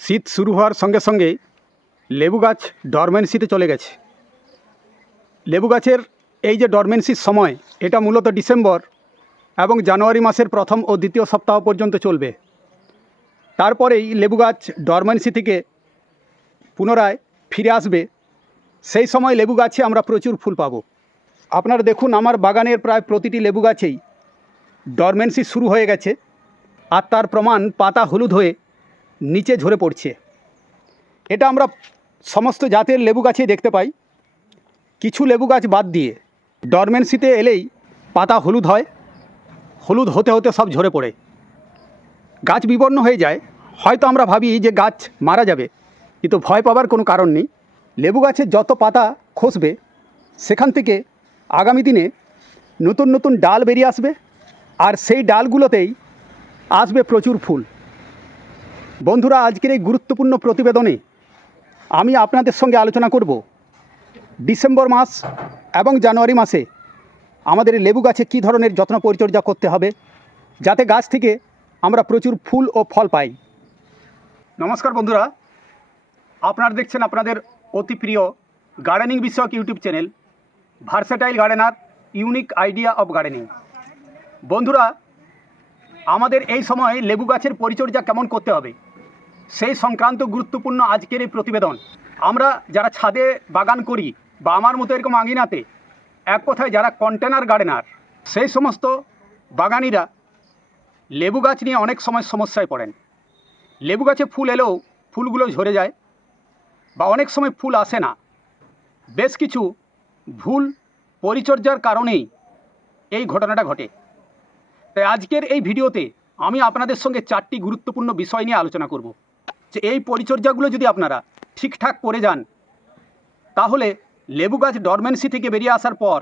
শীত শুরু হওয়ার সঙ্গে সঙ্গে লেবু গাছ ডরমেন্সিতে চলে গেছে। লেবু গাছের এই যে ডরমেন্সির সময়, এটা মূলত ডিসেম্বর এবং জানুয়ারি মাসের প্রথম ও দ্বিতীয় সপ্তাহ পর্যন্ত চলবে। তারপরেই লেবু গাছ ডরমেন্সি থেকে পুনরায় ফিরে আসবে। সেই সময় লেবু গাছে আমরা প্রচুর ফুল পাবো। আপনারা দেখুন, আমার বাগানের প্রায় প্রতিটি লেবু গাছেই ডরমেন্সি শুরু হয়ে গেছে। আর তার প্রমাণ পাতা হলুদ হয়ে নিচে ঝরে পড়ছে। এটা আমরা সমস্ত জাতের লেবু গাছেই দেখতে পাই। কিছু লেবু গাছ বাদ দিয়ে ডরমেন্সিতে এলেই পাতা হলুদ হয়। হলুদ হতে হতে সব ঝরে পড়ে। গাছ বিবর্ণ হয়ে যায়। হয়তো আমরা ভাবি যে গাছ মারা যাবে, কিন্তু ভয় পাবার কোনো কারণ নেই। লেবু গাছের যত পাতা খসবে, সেখান থেকে আগামী দিনে নতুন নতুন ডাল বেরিয়ে আসবে। আর সেই ডালগুলোতেই আসবে প্রচুর ফুল। বন্ধুরা, আজকের এই গুরুত্বপূর্ণ প্রতিবেদনে আমি আপনাদের সঙ্গে আলোচনা করব ডিসেম্বর মাস এবং জানুয়ারি মাসে আমাদের লেবু গাছে কী ধরনের যত্ন পরিচর্যা করতে হবে, যাতে গাছ থেকে আমরা প্রচুর ফুল ও ফল পাই। নমস্কার বন্ধুরা, আপনারা দেখছেন আপনাদের অতি প্রিয় গার্ডেনিং বিষয়ক YouTube channel versatile gardener unique idea of gardening বন্ধুরা, আমাদের এই সময় লেবু গাছের পরিচর্যা কেমন করতে হবে? সেই সংক্রান্ত গুরুত্বপূর্ণ আজকের এই প্রতিবেদন। আমরা যারা ছাদে বাগান করি বা আমার মতো এরকম আঙিনাতে, এক কথায় যারা কন্টেনার গার্ডেনার সেই সমস্ত বাগানিরা লেবু গাছ নিয়ে অনেক সময় সমস্যায় পড়েন। লেবু গাছে ফুল এলেও ফুলগুলো ঝরে যায় বা অনেক সময় ফুল আসে না। বেশ কিছু ভুল পরিচর্যার কারণেই এই ঘটনাটা ঘটে। তাই আজকের এই ভিডিওতে আমি আপনাদের সঙ্গে চারটি গুরুত্বপূর্ণ বিষয় নিয়ে আলোচনা করব। এই পরিচর্যাগুলো যদি আপনারা ঠিকঠাক করে যান, তাহলে লেবু গাছ ডরমেন্সি থেকে বেরিয়ে আসার পর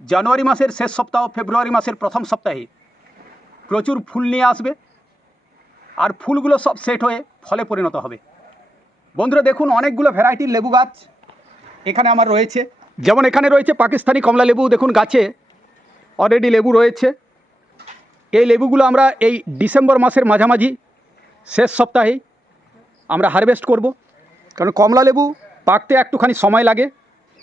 জানুয়ারি মাসের শেষ সপ্তাহ, ফেব্রুয়ারি মাসের প্রথম সপ্তাহে প্রচুর ফুল নিয়ে আসবে আর ফুলগুলো সব সেট হয়ে ফলে পরিণত হবে। বন্ধুরা দেখুন, অনেকগুলো ভ্যারাইটির লেবু গাছ এখানে আমার রয়েছে। যেমন এখানে রয়েছে পাকিস্তানি কমলা লেবু, দেখুন গাছে অলরেডি লেবু রয়েছে। এই লেবুগুলো আমরা এই ডিসেম্বর মাসের মাঝামাঝি শেষ সপ্তাহেই আমরা হারভেস্ট করব। কারণ কমলা লেবু পাকতে একটুখানি সময় লাগে।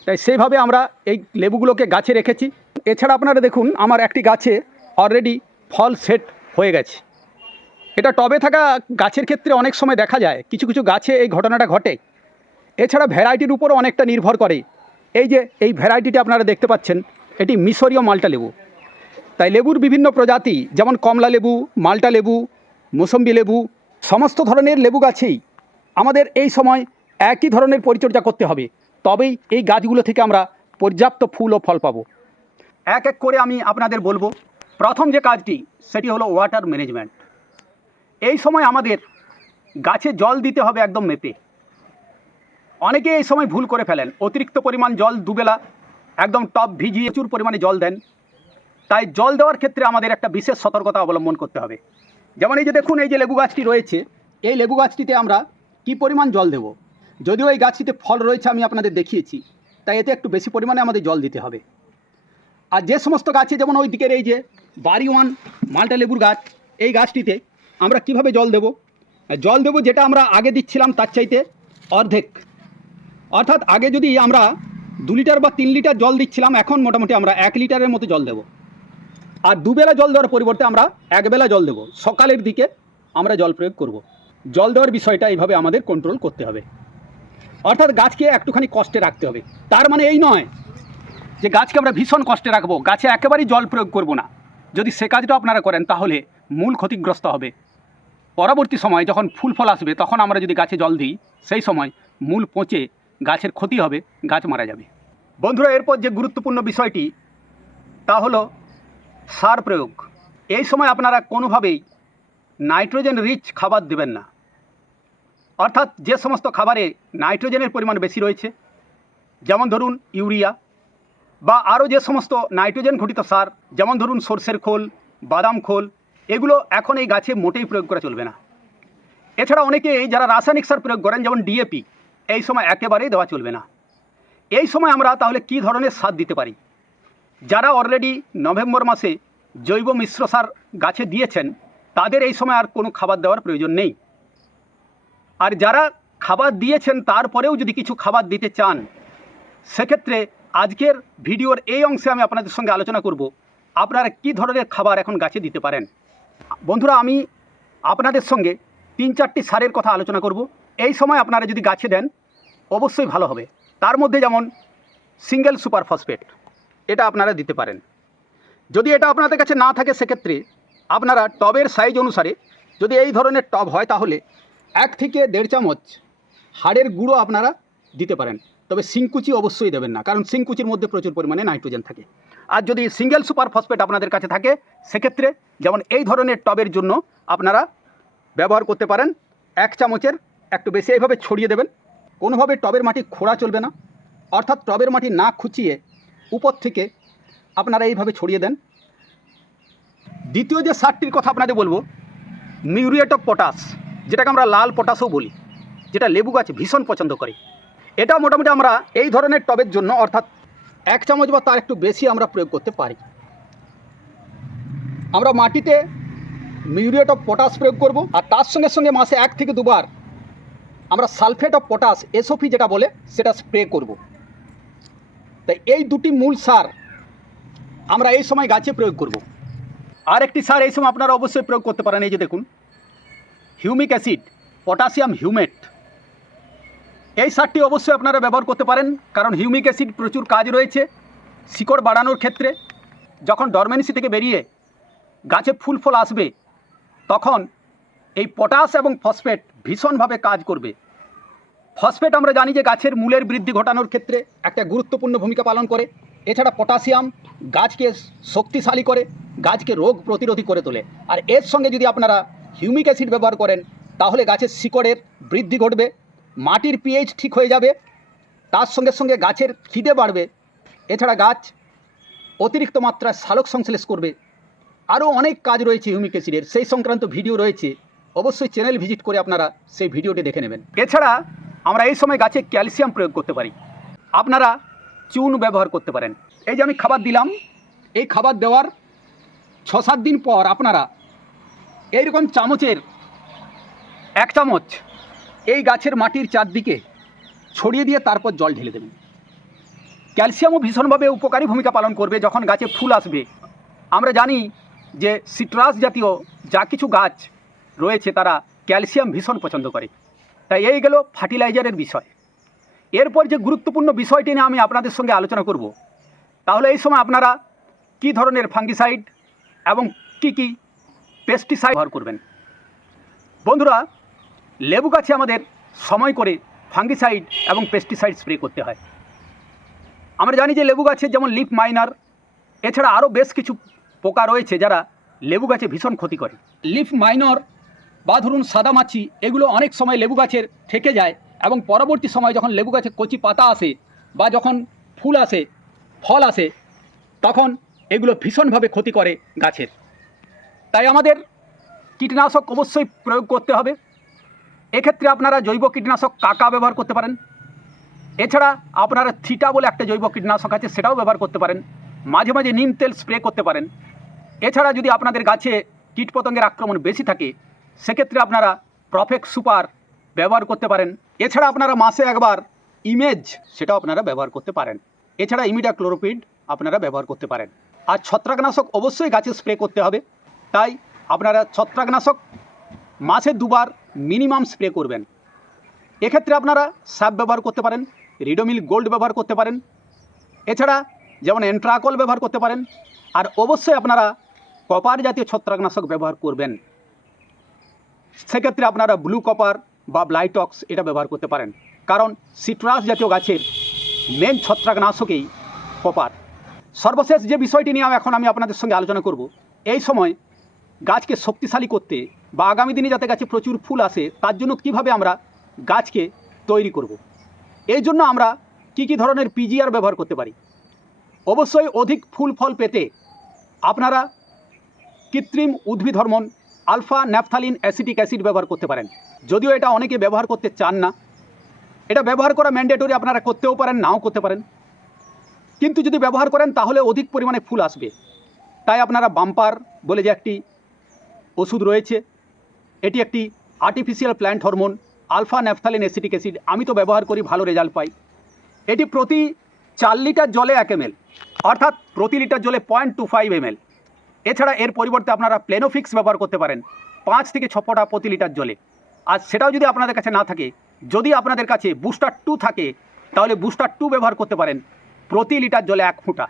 তাই সেইভাবে আমরা এই লেবুগুলোকে গাছে রেখেছি। এছাড়া আপনারা দেখুন, আমার একটি গাছে অলরেডি ফল সেট হয়ে গেছে। এটা টবে থাকা গাছের ক্ষেত্রে অনেক সময় দেখা যায়, কিছু কিছু গাছে এই ঘটনাটা ঘটে। এছাড়া ভ্যারাইটির উপরও অনেকটা নির্ভর করে। এই যে, এই ভ্যারাইটিটি আপনারা দেখতে পাচ্ছেন, এটি মিশরীয় মাল্টা লেবু। তাই লেবুর বিভিন্ন প্রজাতি, যেমন কমলা লেবু, মাল্টা লেবু, মোসম্বি লেবু, সমস্ত ধরনের লেবু গাছেই আমাদের এই সময় একই ধরনের পরিচর্যা করতে হবে। তবেই এই গাছগুলো থেকে আমরা পর্যাপ্ত ফুল ও ফল পাবো। এক এক করে আমি আপনাদের বলব, প্রথম যে কাজটি, সেটি হলো ওয়াটার ম্যানেজমেন্ট এই সময় আমাদের গাছে জল দিতে হবে একদম মেপে। অনেকে এই সময় ভুল করে ফেলেন। অতিরিক্ত পরিমাণ জল দুবেলা, একদম টপ ভিজিয়ে প্রচুর পরিমাণে জল দেন। তাই জল দেওয়ার ক্ষেত্রে আমাদের একটা বিশেষ সতর্কতা অবলম্বন করতে হবে। যেমন এই যে দেখুন, এই যে লেবু গাছটি রয়েছে, এই লেবু গাছটিতে আমরা কি পরিমাণ জল দেব? যদিও এই গাছটিতে ফল রয়েছে, আমি আপনাদের দেখিয়েছি, তাই এতে একটু বেশি পরিমাণে আমাদের জল দিতে হবে। আর যে সমস্ত গাছে, যেমন ওই দিকের এই যে বাড়ি ওয়ান, মাল্টা লেবুর গাছ, এই গাছটিতে আমরা কীভাবে জল দেব? জল দেব যেটা আমরা আগে দিচ্ছিলাম তার চাইতে অর্ধেক। অর্থাৎ আগে যদি আমরা দু লিটার বা তিন লিটার জল দিচ্ছিলাম, এখন মোটামুটি আমরা এক লিটারের মতো জল দেবো। আর দুবেলা জল দেওয়ার পরিবর্তে আমরা একবেলা জল দেবো। সকালের দিকে আমরা জল প্রয়োগ করব। জল দেওয়ার বিষয়টা এইভাবে আমাদের কন্ট্রোল করতে হবে। অর্থাৎ গাছকে একটুখানি কষ্টে রাখতে হবে। তার মানে এই নয় যে গাছকে আমরা ভীষণ কষ্টে রাখব, গাছে একেবারেই জল প্রয়োগ করব না। যদি সে কাজটা আপনারা করেন, তাহলে মূল ক্ষতিগ্রস্ত হবে। পরবর্তী সময় যখন ফুল ফল আসবে, তখন আমরা যদি গাছে জল দিই, সেই সময় মূল পচে গাছের ক্ষতি হবে, গাছ মারা যাবে। বন্ধুরা, এরপর যে গুরুত্বপূর্ণ বিষয়টি, তা হলো সার প্রয়োগ। এই সময় আপনারা কোনোভাবেই নাইট্রোজেন রিচ খাবার দেবেন না। অর্থাৎ যে সমস্ত খাবারে নাইট্রোজেনের পরিমাণ বেশি রয়েছে, যেমন ধরুন ইউরিয়া বা আরও যে সমস্ত নাইট্রোজেন ঘটিত সার, যেমন ধরুন সর্ষের খোল, বাদাম খোল, এগুলো এখন এই গাছে মোটেই প্রয়োগ করা চলবে না। এছাড়া অনেকে যারা রাসায়নিক সার প্রয়োগ করেন, যেমন ডিএপি এই সময় একেবারেই দেওয়া চলবে না। এই সময় আমরা তাহলে কী ধরনের সার দিতে পারি? যারা অলরেডি নভেম্বর মাসে জৈব মিশ্র সার গাছে দিয়েছেন, তাদের এই সময় আর কোনো খাবার দেওয়ার প্রয়োজন নেই। আর যারা খাবার দিয়েছেন তারপরেও যদি কিছু খাবার দিতে চান, সেক্ষেত্রে আজকের ভিডিওর এই অংশে আমি আপনাদের সঙ্গে আলোচনা করব। আপনারা কী ধরনের খাবার এখন গাছে দিতে পারেন? বন্ধুরা, আমি আপনাদের সঙ্গে তিন চারটি সারের কথা আলোচনা করব। এই সময় আপনারা যদি গাছে দেন, অবশ্যই ভালো হবে। তার মধ্যে যেমন সিঙ্গেল সুপার ফসফেট, এটা আপনারা দিতে পারেন। যদি এটা আপনাদের কাছে না থাকে, সেক্ষেত্রে আপনারা টবের সাইজ অনুসারে যদি এই ধরনের টব হয়, তাহলে এক থেকে দেড় চামচ হাড়ের গুঁড়ো আপনারা দিতে পারেন। তবে সিংকুচি অবশ্যই দেবেন না, কারণ সিংকুচির মধ্যে প্রচুর পরিমাণে নাইট্রোজেন থাকে। আর যদি সিঙ্গেল সুপার ফসফেট আপনাদের কাছে থাকে, সেক্ষেত্রে যেমন এই ধরনের টবের জন্য আপনারা ব্যবহার করতে পারেন, এক চামচের একটু বেশি এইভাবে ছড়িয়ে দেবেন। কোনোভাবে টবের মাটি খোঁড়া চলবে না, অর্থাৎ টবের মাটি না খুঁচিয়ে উপর থেকে আপনারা এইভাবে ছড়িয়ে দেন। দ্বিতীয় যে সারটির কথা আপনাদের বলব, মিউরিয়েট অফ পটাশ। যেটাকে আমরা লাল পটাশও বলি, যেটা লেবু গাছ ভীষণ পছন্দ করে। এটা মোটামুটি আমরা এই ধরনের টবের জন্য, অর্থাৎ এক চামচ বা তার একটু বেশি আমরা প্রয়োগ করতে পারি। আমরা মাটিতে মিউরিয়েট অফ পটাশ প্রয়োগ করব, আর তার সঙ্গে সঙ্গে মাসে এক থেকে দুবার আমরা সালফেট অফ পটাশ, এসওপি যেটা বলে, সেটা স্প্রে করব। তাই এই দুটি মূল সার আমরা এই সময় গাছে প্রয়োগ করব। আর একটি সার এই সময় আপনারা অবশ্যই প্রয়োগ করতে পারেন, এই যে দেখুন। Humic acid, potassium humate. এই সারটি অবশ্যই আপনারা ব্যবহার করতে পারেন, কারণ হিউমিক অ্যাসিড প্রচুর কাজ রয়েছে শিকড় বাড়ানোর ক্ষেত্রে। যখন ডরমেন্সি থেকে বেরিয়ে গাছে ফুল ফল আসবে, তখন এই পটাশ এবং ফসফেট ভীষণভাবে কাজ করবে। ফসফেট আমরা জানি যে গাছের মূলের বৃদ্ধি ঘটানোর ক্ষেত্রে একটা গুরুত্বপূর্ণ ভূমিকা পালন করে। এছাড়া পটাশিয়াম গাছকে শক্তিশালী করে, গাছকে রোগ প্রতিরোধী করে তোলে। আর এর সঙ্গে যদি আপনারা হিউমিক অ্যাসিড ব্যবহার করেন, তাহলে গাছের শিকড়ের বৃদ্ধি ঘটবে, মাটির পিএইচ ঠিক হয়ে যাবে, তার সঙ্গে সঙ্গে গাছের খিদে বাড়বে। এছাড়া গাছ অতিরিক্ত মাত্রায় সালোক সংশ্লেষ করবে। আরও অনেক কাজ রয়েছে হিউমিক অ্যাসিডের, সেই সংক্রান্ত ভিডিও রয়েছে। অবশ্যই চ্যানেল ভিজিট করে আপনারা সেই ভিডিওটি দেখে নেবেন। এছাড়া আমরা এই সময় গাছে ক্যালসিয়াম প্রয়োগ করতে পারি। আপনারা চুন ব্যবহার করতে পারেন। এই যে আমি খাবার দিলাম, এই খাবার দেওয়ার ছ সাত দিন পর আপনারা এইরকম চামচের এক চামচ এই গাছের মাটির চারদিকে ছড়িয়ে দিয়ে তারপর জল ঢেলে দেবেন। ক্যালসিয়ামও ভীষণভাবে উপকারী ভূমিকা পালন করবে যখন গাছে ফুল আসবে। আমরা জানি যে সিট্রাস জাতীয় যা কিছু গাছ রয়েছে তারা ক্যালসিয়াম ভীষণ পছন্দ করে। তাই এই গেল ফার্টিলাইজারের বিষয়। এরপর যে গুরুত্বপূর্ণ বিষয়টি নিয়ে আমি আপনাদের সঙ্গে আলোচনা করব, তাহলে এই সময় আপনারা কী ধরনের ফাঙ্গিসাইড এবং কি কি পেস্টিসাইড ব্যবহার করবেন। বন্ধুরা, লেবু গাছে আমাদের সময় করে ফাঙ্গিসাইড এবং পেস্টিসাইড স্প্রে করতে হয়। আমরা জানি যে লেবু গাছে যেমন লিফ মাইনার এছাড়া আরও বেশ কিছু পোকা রয়েছে যারা লেবু গাছে ভীষণ ক্ষতি করে। লিফ মাইনর বা ধরুন সাদামাছি, এগুলো অনেক সময় লেবু গাছের থেকে যায় এবং পরবর্তী সময় যখন লেবু গাছে কচি পাতা আসে বা যখন ফুল আসে, ফল আসে, তখন এগুলো ভীষণভাবে ক্ষতি করে গাছের। তাই আমাদের কীটনাশক অবশ্যই প্রয়োগ করতে হবে। এক্ষেত্রে আপনারা জৈব কীটনাশক কাকা ব্যবহার করতে পারেন। এছাড়া আপনারা থিটা বলে একটা জৈব কীটনাশক আছে, সেটাও ব্যবহার করতে পারেন। মাঝে মাঝে নিম তেল স্প্রে করতে পারেন। এছাড়া যদি আপনাদের গাছে কীটপতঙ্গের আক্রমণ বেশি থাকে, সেক্ষেত্রে আপনারা প্রফেক্ট সুপার ব্যবহার করতে পারেন। এছাড়া আপনারা মাসে একবার ইমেজ, সেটাও আপনারা ব্যবহার করতে পারেন। এছাড়া ইমিডা ক্লোরোপিড আপনারা ব্যবহার করতে পারেন। আর ছত্রাকনাশক অবশ্যই গাছে স্প্রে করতে হবে। তাই আপনারা ছত্রাকনাশক মাসে দুবার মিনিমাম স্প্রে করবেন। এক্ষেত্রে আপনারা স্যাপ ব্যবহার করতে পারেন, রিডোমিল গোল্ড ব্যবহার করতে পারেন, এছাড়া যেমন এন্ট্রাকল ব্যবহার করতে পারেন, আর অবশ্যই আপনারা কপার জাতীয় ছত্রাকনাশক ব্যবহার করবেন। সেক্ষেত্রে আপনারা ব্লু কপার বা ব্লাইটক্স এটা ব্যবহার করতে পারেন, কারণ সিট্রাস জাতীয় গাছের মেন ছত্রাকনাশকেই কপার। সর্বশেষ যে বিষয়টি নিয়ে এখন আমি আপনাদের সঙ্গে আলোচনা করব, এই সময় গাছকে শক্তিশালী করতে বা আগামী দিনে যাতে গাছে প্রচুর ফুল আসে, তার জন্য কীভাবে আমরা গাছকে তৈরি করব। এই জন্য আমরা কি কি ধরনের পিজিআর ব্যবহার করতে পারি? অবশ্যই অধিক ফুল ফল পেতে আপনারা কৃত্রিম উদ্ভিদ hormone alpha naphthalene acetic acid ব্যবহার করতে পারেন। যদিও এটা অনেকে ব্যবহার করতে চান না। এটা ব্যবহার করা ম্যান্ডেটরি আপনারা করতেও পারেন, নাও করতে পারেন। কিন্তু যদি ব্যবহার করেন, তাহলে অধিক পরিমাণে ফুল আসবে। তাই আপনারা বাম্পার বলে যে একটি ওষুধ রয়েছে। এটি একটি artificial plant hormone alpha naphthalene acetic acid আমি তো ব্যবহার করি, ভালো রেজাল্ট পাই। এটি প্রতি চার লিটার জলে এক এম অর্থাৎ প্রতি লিটার জলে পয়েন্ট টু ফাইভ এম এছাড়া এর পরিবর্তে আপনারা প্লেনোফিক্স ব্যবহার করতে পারেন, পাঁচ থেকে ছ ফোঁটা প্রতি লিটার জলে। আর সেটাও যদি আপনাদের কাছে না থাকে, যদি আপনাদের কাছে বুস্টার টু থাকে, তাহলে বুস্টার টু ব্যবহার করতে পারেন, প্রতি লিটার জলে এক ফুটা।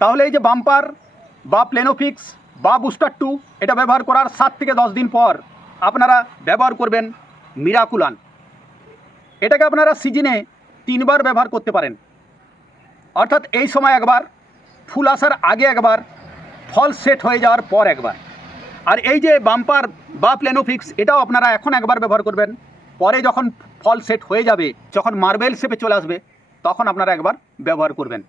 তাহলে এই যে বাম্পার বা প্লেনোফিক্স বা বুস্টার টু এটা ব্যবহার করার সাত থেকে দশ দিন পর আপনারা ব্যবহার করবেন মিরাকুলান এটাকে আপনারা সিজনে তিনবার ব্যবহার করতে পারেন। অর্থাৎ এই সময় একবার, ফুল আসার আগে একবার, ফল সেট হয়ে যাওয়ার পর একবার। আর এই যে বাম্পার বা প্লেনোফিক্স এটাও আপনারা এখন একবার ব্যবহার করবেন। পরে যখন ফল সেট হয়ে যাবে, যখন মার্বেল শেপে চলে আসবে, তখন আপনারা একবার ব্যবহার করবেন।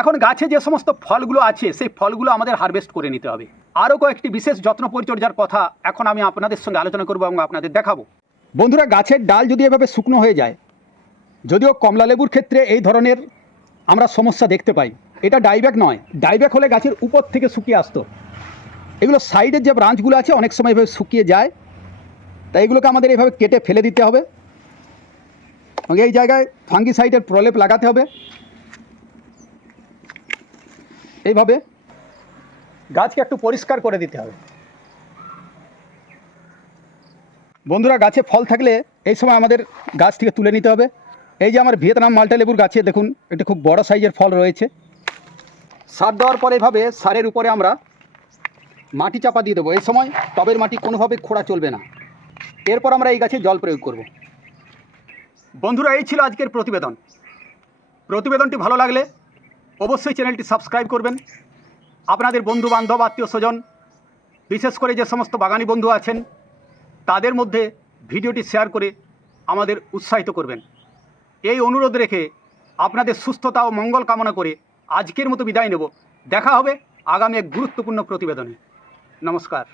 এখন গাছে যে সমস্ত ফলগুলো আছে, সেই ফলগুলো আমাদের হারভেস্ট করে নিতে হবে। আরও কয়েকটি বিশেষ যত্ন পরিচর্যার কথা এখন আমি আপনাদের সঙ্গে আলোচনা করব এবং আপনাদের দেখাবো। বন্ধুরা, গাছের ডাল যদি এভাবে শুকনো হয়ে যায়, যদিও কমলা লেবুর ক্ষেত্রে এই ধরনের আমরা সমস্যা দেখতে পাই। এটা ডাইব্যাক নয়, ডাইব্যাক হলে গাছের উপর থেকে শুকিয়ে আসতো। এগুলো সাইডের যে ব্রাঞ্চগুলো আছে, অনেক সময় এভাবে শুকিয়ে যায়। তাই এগুলোকে আমাদের এইভাবে কেটে ফেলে দিতে হবে। এই জায়গায় ফাঙ্গি সাইডের প্রলেপ লাগাতে হবে। এইভাবে গাছকে একটু পরিষ্কার করে দিতে হবে। বন্ধুরা, গাছে ফল থাকলে এই সময় আমাদের গাছ থেকে তুলে নিতে হবে। এই যে আমার ভিয়েতনাম মাল্টা লেবুর গাছে, দেখুন একটি খুব বড় সাইজের ফল রয়েছে। সার দেওয়ার পরে এভাবে সারের উপরে আমরা মাটি চাপা দিয়ে দেবো। এই সময় টবের মাটি কোনোভাবে খোঁড়া চলবে না। এরপর আমরা এই গাছে জল প্রয়োগ করব। বন্ধুরা, এই ছিল আজকের প্রতিবেদন। প্রতিবেদনটি ভালো লাগলে অবশ্যই চ্যানেলটি সাবস্ক্রাইব করবেন। আপনাদের বন্ধু বান্ধব আত্মীয় স্বজন বিশেষ করে যে সমস্ত বাগানি বন্ধু আছেন, তাদের মধ্যে ভিডিওটি শেয়ার করে আমাদের উৎসাহিত করবেন। এই অনুরোধ রেখে আপনাদের সুস্থতা ও মঙ্গল কামনা করে আজকের মতো বিদায় নেব। দেখা হবে আগামী এক গুরুত্বপূর্ণ প্রতিবেদনে। নমস্কার।